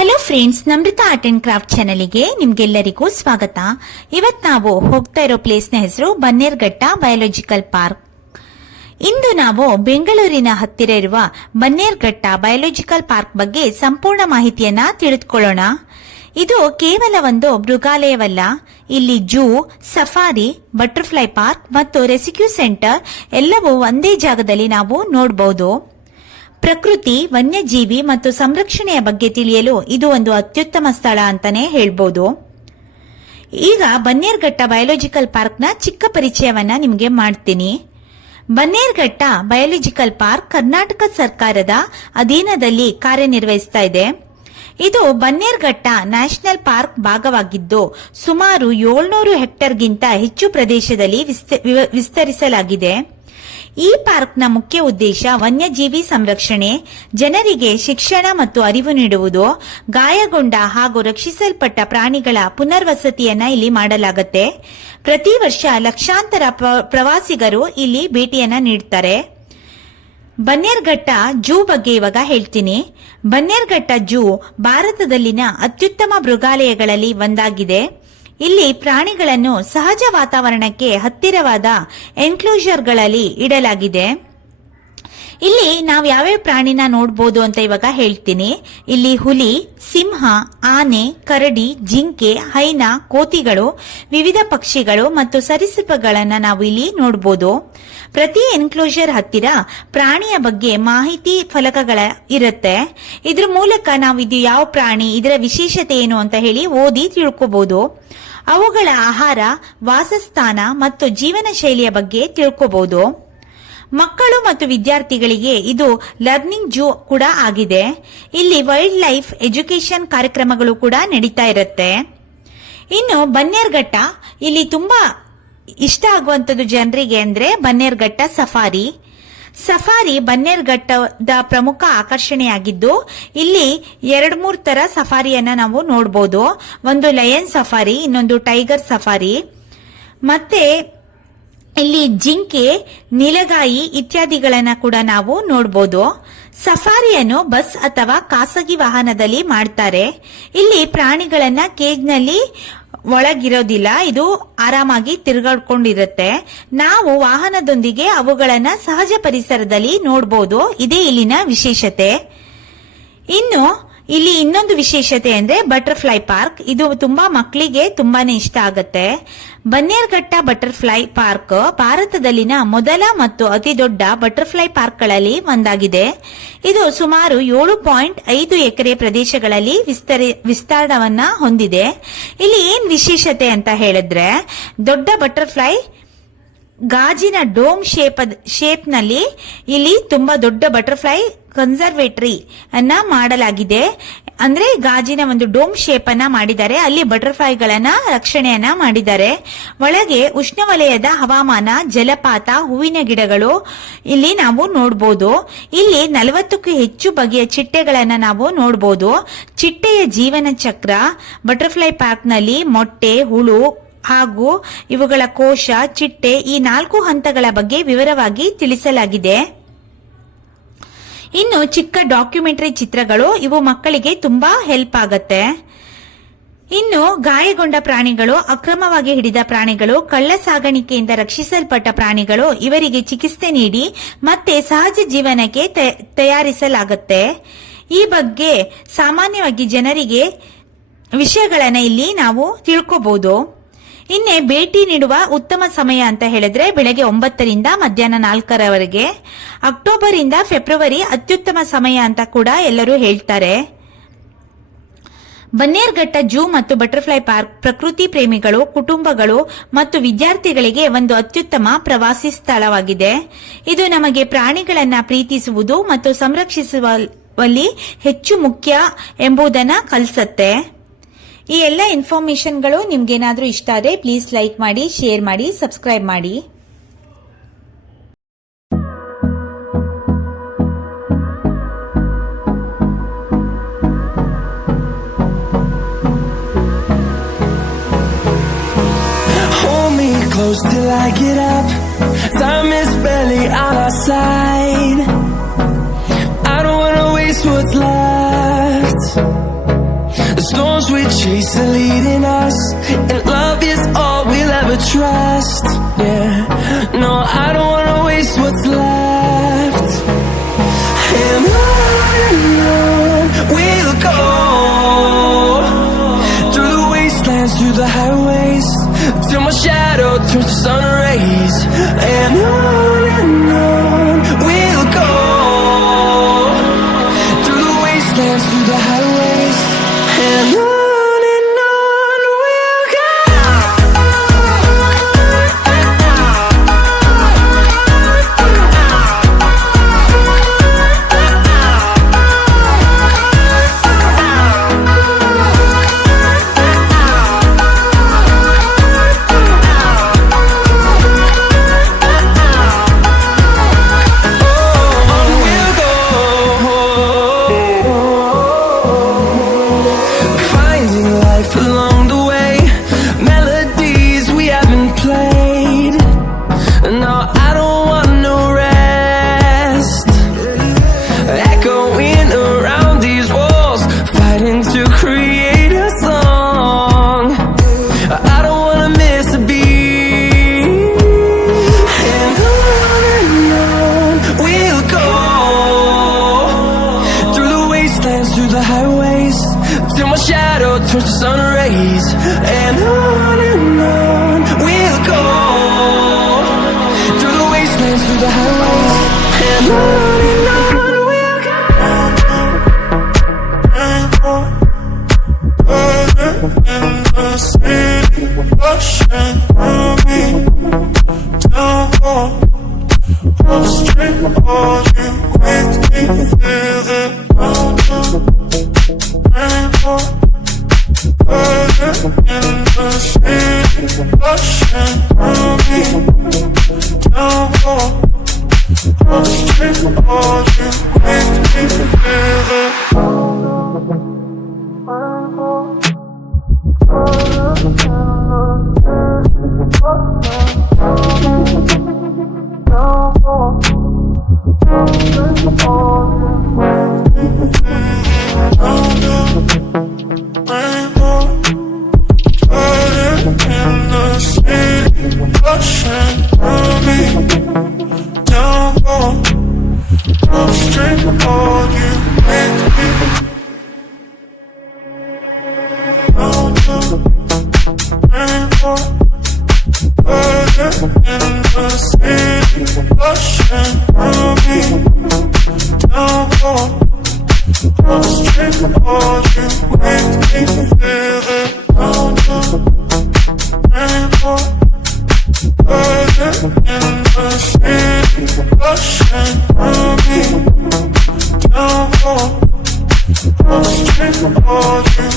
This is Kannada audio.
Hello friends, Namrata art and craft ಚಾನೆಲ್ಗೆ ನಿಮ್ಗೆಲ್ಲರಿಗೂ ಸ್ವಾಗತ. ಇವತ್ ನಾವು ಹೋಗ್ತಾ ಇರೋ ಪ್ಲೇಸ್ನ ಹೆಸರು ಬನ್ನೇರ್ಘಟ್ಟ ಬಯೋಲಾಜಿಕಲ್ ಪಾರ್ಕ್. ಇಂದು ನಾವು ಬೆಂಗಳೂರಿನ ಹತ್ತಿರ ಇರುವ ಬನ್ನೇರ್ಘಟ್ಟ ಬಯೋಲಾಜಿಕಲ್ ಪಾರ್ಕ್ ಬಗ್ಗೆ ಸಂಪೂರ್ಣ ಮಾಹಿತಿಯನ್ನ ತಿಳಿದುಕೊಳ್ಳೋಣ. ಇದು ಕೇವಲ ಒಂದು ಮೃಗಾಲಯವಲ್ಲ. ಇಲ್ಲಿ ಜೂ, ಸಫಾರಿ, ಬಟರ್ಫ್ಲೈ ಪಾರ್ಕ್ ಮತ್ತು ರೆಸ್ಕ್ಯೂ ಸೆಂಟರ್ ಎಲ್ಲವೂ ಒಂದೇ ಜಾಗದಲ್ಲಿ ನಾವು ನೋಡಬಹುದು. ಪ್ರಕೃತಿ, ವನ್ಯಜೀವಿ ಮತ್ತು ಸಂರಕ್ಷಣೆಯ ಬಗ್ಗೆ ತಿಳಿಯಲು ಇದು ಒಂದು ಅತ್ಯುತ್ತಮ ಸ್ಥಳ ಅಂತಾನೆ ಹೇಳ್ಬೋದು. ಈಗ ಬನ್ನೇರ್ಘಟ್ಟ ಬಯೋಲಾಜಿಕಲ್ ಪಾರ್ಕ್ನ ಚಿಕ್ಕ ಪರಿಚಯವನ್ನ ನಿಮಗೆ ಮಾಡ್ತೀನಿ. ಬನ್ನೇರ್ಘಟ್ಟ ಬಯೋಲಾಜಿಕಲ್ ಪಾರ್ಕ್ ಕರ್ನಾಟಕ ಸರ್ಕಾರದ ಅಧೀನದಲ್ಲಿ ಕಾರ್ಯನಿರ್ವಹಿಸ್ತಾ ಇದೆ. ಇದು ಬನ್ನೇರ್ಘಟ್ಟ ನ್ಯಾಷನಲ್ ಪಾರ್ಕ್ ಭಾಗವಾಗಿದ್ದು ಸುಮಾರು 700 ಹೆಕ್ಟೇರ್ಗಿಂತ ಹೆಚ್ಚು ಪ್ರದೇಶದಲ್ಲಿ ವಿಸ್ತರಿಸಲಾಗಿದೆ. ಈ ಪಾರ್ಕ್ನ ಮುಖ್ಯ ಉದ್ದೇಶ ವನ್ಯಜೀವಿ ಸಂರಕ್ಷಣೆ, ಜನರಿಗೆ ಶಿಕ್ಷಣ ಮತ್ತು ಅರಿವು ನೀಡುವುದು, ಗಾಯಗೊಂಡ ಹಾಗೂ ರಕ್ಷಿಸಲ್ಪಟ್ಟ ಪ್ರಾಣಿಗಳ ಪುನರ್ವಸತಿಯನ್ನ ಇಲ್ಲಿ ಮಾಡಲಾಗುತ್ತೆ. ಪ್ರತಿ ವರ್ಷ ಲಕ್ಷಾಂತರ ಪ್ರವಾಸಿಗರು ಇಲ್ಲಿ ಭೇಟಿಯನ್ನ ನೀಡುತ್ತಾರೆ. ಬನ್ನೇರ್ಘಟ್ಟ ಜೂ ಬಗ್ಗೆ ಇವಾಗ ಹೇಳ್ತೀನಿ. ಬನ್ನೇರ್ಘಟ್ಟ ಜೂ ಭಾರತದಲ್ಲಿನ ಅತ್ಯುತ್ತಮ ಮೃಗಾಲಯಗಳಲ್ಲಿ ಒಂದಾಗಿದೆ. ಇಲ್ಲಿ ಪ್ರಾಣಿಗಳನ್ನು ಸಹಜ ವಾತಾವರಣಕ್ಕೆ ಹತ್ತಿರವಾದ ಎನ್ಕ್ಲೋಜರ್ಗಳಲ್ಲಿ ಇಡಲಾಗಿದೆ. ಇಲ್ಲಿ ನಾವು ಯಾವ್ಯಾವ ಪ್ರಾಣಿನ ನೋಡಬಹುದು ಅಂತ ಇವಾಗ ಹೇಳ್ತೀನಿ. ಇಲ್ಲಿ ಹುಲಿ, ಸಿಂಹ, ಆನೆ, ಕರಡಿ, ಜಿಂಕೆ, ಹೈನ, ಕೋತಿಗಳು, ವಿವಿಧ ಪಕ್ಷಿಗಳು ಮತ್ತು ಸರೀಸೃಪಗಳನ್ನ ನಾವು ಇಲ್ಲಿ ನೋಡಬಹುದು. ಪ್ರತಿ ಎನ್ಕ್ಲೋಜರ್ ಹತ್ತಿರ ಪ್ರಾಣಿಯ ಬಗ್ಗೆ ಮಾಹಿತಿ ಫಲಕಗಳ ಇರುತ್ತೆ. ಇದ್ರ ಮೂಲಕ ನಾವು ಇದು ಯಾವ ಪ್ರಾಣಿ, ಇದರ ವಿಶೇಷತೆ ಏನು ಅಂತ ಹೇಳಿ ಓದಿ ತಿಳ್ಕೋಬಹುದು. ಅವುಗಳ ಆಹಾರ, ವಾಸಸ್ಥಾನ ಮತ್ತು ಜೀವನ ಶೈಲಿಯ ಬಗ್ಗೆ ತಿಳ್ಕೋಬಹುದು. ಮಕ್ಕಳು ಮತ್ತು ವಿದ್ಯಾರ್ಥಿಗಳಿಗೆ ಇದು ಲರ್ನಿಂಗ್ ಜೂ ಕೂಡ ಆಗಿದೆ. ಇಲ್ಲಿ ವೈಲ್ಡ್ ಲೈಫ್ ಎಜುಕೇಶನ್ ಕಾರ್ಯಕ್ರಮಗಳು ಕೂಡ ನಡೀತಾ ಇರುತ್ತೆ. ಇನ್ನು ಬನ್ನೇರ್ಘಟ್ಟ ಇಲ್ಲಿ ತುಂಬಾ ಇಷ್ಟ ಆಗುವಂತದ್ದು ಜನರಿಗೆ ಅಂದ್ರೆ ಬನ್ನೇರ್ಘಟ್ಟ ಸಫಾರಿ. ಸಫಾರಿ ಬನ್ನೇರ್ಘಟ್ಟದ ಪ್ರಮುಖ ಆಕರ್ಷಣೆಯಾಗಿದ್ದು ಇಲ್ಲಿ 2-3 ತರ ಸಫಾರಿಯನ್ನ ನಾವು ನೋಡಬಹುದು. ಒಂದು ಲಯನ್ ಸಫಾರಿ, ಇನ್ನೊಂದು ಟೈಗರ್ ಸಫಾರಿ. ಮತ್ತೆ ಇಲ್ಲಿ ಜಿಂಕೆ, ನೀಲಗಾಯಿ ಇತ್ಯಾದಿಗಳನ್ನ ಕೂಡ ನಾವು ನೋಡಬಹುದು. ಸಫಾರಿಯನ್ನು ಬಸ್ ಅಥವಾ ಖಾಸಗಿ ವಾಹನದಲ್ಲಿ ಮಾಡ್ತಾರೆ. ಇಲ್ಲಿ ಪ್ರಾಣಿಗಳನ್ನ ಕೇಜ್ನಲ್ಲಿ ಒಳಗಿರೋದಿಲ್ಲ, ಇದು ಆರಾಮಾಗಿ ತಿರುಗಾಡ್ಕೊಂಡಿರುತ್ತೆ. ನಾವು ವಾಹನದೊಂದಿಗೆ ಅವುಗಳನ್ನ ಸಹಜ ಪರಿಸರದಲ್ಲಿ ನೋಡಬಹುದು. ಇದೇ ಇಲ್ಲಿನ ವಿಶೇಷತೆ. ಇನ್ನು ಇಲ್ಲಿ ಇನ್ನೊಂದು ವಿಶೇಷತೆ ಅಂದ್ರೆ ಬಟರ್ಫ್ಲೈ ಪಾರ್ಕ್. ಇದು ತುಂಬಾ ಮಕ್ಕಳಿಗೆ ತುಂಬಾನೇ ಇಷ್ಟ ಆಗುತ್ತೆ. ಬನ್ನೇರ್ಘಟ್ಟ ಬಟರ್ಫ್ಲೈ ಪಾರ್ಕ್ ಭಾರತದಲ್ಲಿನ ಮೊದಲ ಮತ್ತು ಅತಿ ದೊಡ್ಡ ಬಟರ್ಫ್ಲೈ ಪಾರ್ಕ್ಗಳಲ್ಲಿ ಒಂದಾಗಿದೆ. ಇದು ಸುಮಾರು 7.5 ಎಕರೆ ಪ್ರದೇಶಗಳಲ್ಲಿ ವಿಸ್ತಾರವನ್ನ ಹೊಂದಿದೆ. ಇಲ್ಲಿ ಏನ್ ವಿಶೇಷತೆ ಅಂತ ಹೇಳಿದ್ರೆ, ದೊಡ್ಡ ಬಟರ್ಫ್ಲೈ ಗಾಜಿನ ಡೋಮ್ ಶೇಪ್ ನಲ್ಲಿ ಇಲ್ಲಿ ತುಂಬಾ ದೊಡ್ಡ ಬಟರ್ಫ್ಲೈ ಕನ್ಸರ್ವೇಟರಿ ಅನ್ನ ಮಾಡಲಾಗಿದೆ. ಅಂದ್ರೆ ಗಾಜಿನ ಒಂದು ಡೋಮ್ ಶೇಪ್ ಅನ್ನ ಮಾಡಿದ್ದಾರೆ. ಅಲ್ಲಿ ಬಟರ್ಫ್ಲೈಗಳನ್ನ ರಕ್ಷಣೆಯನ್ನ ಮಾಡಿದ್ದಾರೆ. ಒಳಗೆ ಉಷ್ಣವಲಯದ ಹವಾಮಾನ, ಜಲಪಾತ, ಹೂವಿನ ಗಿಡಗಳು ಇಲ್ಲಿ ನಾವು ನೋಡಬಹುದು. ಇಲ್ಲಿ 40ಕ್ಕೂ ಹೆಚ್ಚು ಬಗೆಯ ಚಿಟ್ಟೆಗಳನ್ನ ನಾವು ನೋಡಬಹುದು. ಚಿಟ್ಟೆಯ ಜೀವನ ಚಕ್ರ, ಬಟರ್ಫ್ಲೈ ಪಾರ್ಕ್ ನಲ್ಲಿ ಮೊಟ್ಟೆ, ಹುಳು ಹಾಗೂ ಇವುಗಳ ಕೋಶ, ಚಿಟ್ಟೆ ಈ 4 ಹಂತಗಳ ಬಗ್ಗೆ ವಿವರವಾಗಿ ತಿಳಿಸಲಾಗಿದೆ. ಇನ್ನು ಚಿಕ್ಕ ಡಾಕ್ಯುಮೆಂಟರಿ ಚಿತ್ರಗಳು, ಇವು ಮಕ್ಕಳಿಗೆ ತುಂಬಾ ಹೆಲ್ಪ್ ಆಗತ್ತೆ. ಇನ್ನು ಗಾಯಗೊಂಡ ಪ್ರಾಣಿಗಳು, ಅಕ್ರಮವಾಗಿ ಹಿಡಿದ ಪ್ರಾಣಿಗಳು, ಕಳ್ಳ ಸಾಗಾಣಿಕೆಯಿಂದ ರಕ್ಷಿಸಲ್ಪಟ್ಟ ಪ್ರಾಣಿಗಳು, ಇವರಿಗೆ ಚಿಕಿತ್ಸೆ ನೀಡಿ ಮತ್ತೆ ಸಹಜ ಜೀವನಕ್ಕೆ ತಯಾರಿಸಲಾಗುತ್ತೆ. ಈ ಬಗ್ಗೆ ಸಾಮಾನ್ಯವಾಗಿ ಜನರಿಗೆ ವಿಷಯಗಳನ್ನ ಇಲ್ಲಿ ನಾವು ತಿಳ್ಕೋಬಹುದು. ಇನ್ನೇ ಭೇಟಿ ನೀಡುವ ಉತ್ತಮ ಸಮಯ ಅಂತ ಹೇಳಿದ್ರೆ ಬೆಳಗ್ಗೆ 9ರಿಂದ ಮಧ್ಯಾಹ್ನ 4ರವರೆಗೆ. ಅಕ್ಟೋಬರ್ ಇಂದ ಫೆಬ್ರವರಿ ಅತ್ಯುತ್ತಮ ಸಮಯ ಅಂತ ಕೂಡ ಎಲ್ಲರೂ ಹೇಳ್ತಾರೆ. ಬನ್ನೇರ್ಘಟ್ಟ ಜೂ ಮತ್ತು ಬಟರ್ಫ್ಲೈ ಪಾರ್ಕ್ ಪ್ರಕೃತಿ ಪ್ರೇಮಿಗಳು, ಕುಟುಂಬಗಳು ಮತ್ತು ವಿದ್ಯಾರ್ಥಿಗಳಿಗೆ ಒಂದು ಅತ್ಯುತ್ತಮ ಪ್ರವಾಸಿ ಸ್ಥಳವಾಗಿದೆ. ಇದು ನಮಗೆ ಪ್ರಾಣಿಗಳನ್ನ ಪ್ರೀತಿಸುವುದು ಮತ್ತು ಸಂರಕ್ಷಿಸುವಲ್ಲಿ ಹೆಚ್ಚು ಮುಖ್ಯ ಎಂಬುದನ್ನ ಕಲಿಸುತ್ತೆ. ಈ ಎಲ್ಲ ಇನ್ಫಾರ್ಮೇಶನ್ಗಳು ನಿಮ್ಗೇನಾದ್ರೂ ಇಷ್ಟ ಆದರೆ ಪ್ಲೀಸ್ ಲೈಕ್ ಮಾಡಿ, ಶೇರ್ ಮಾಡಿ, ಸಬ್ಸ್ಕ್ರೈಬ್ ಮಾಡಿ. Hold me close till I get up. Time is barely on our side. I don't wanna waste what's left. storms we chase are leading us, and love is all we'll ever trust. Yeah, no, I don't wanna waste what's left. And on we'll go, through the wastelands, through the highways, till my shadow turns to sun rays. And on we'll go, through the wastelands, through the highways, and on we'll go. Along the way, melodies we haven't played. No, I don't want no rest. Echoing around these walls, fighting to create a song. I don't wanna miss a beat. And on we'll go, through the wastelands, through the highways, till my shadow turns to sun rays. And on we'll go, through the wastelands, through the highways, and on we'll go. In the city, rushing through me, down upstream, all you quickly feel it rainbow. In the city, rushing through me, down upstream, all you quickly feel it. All you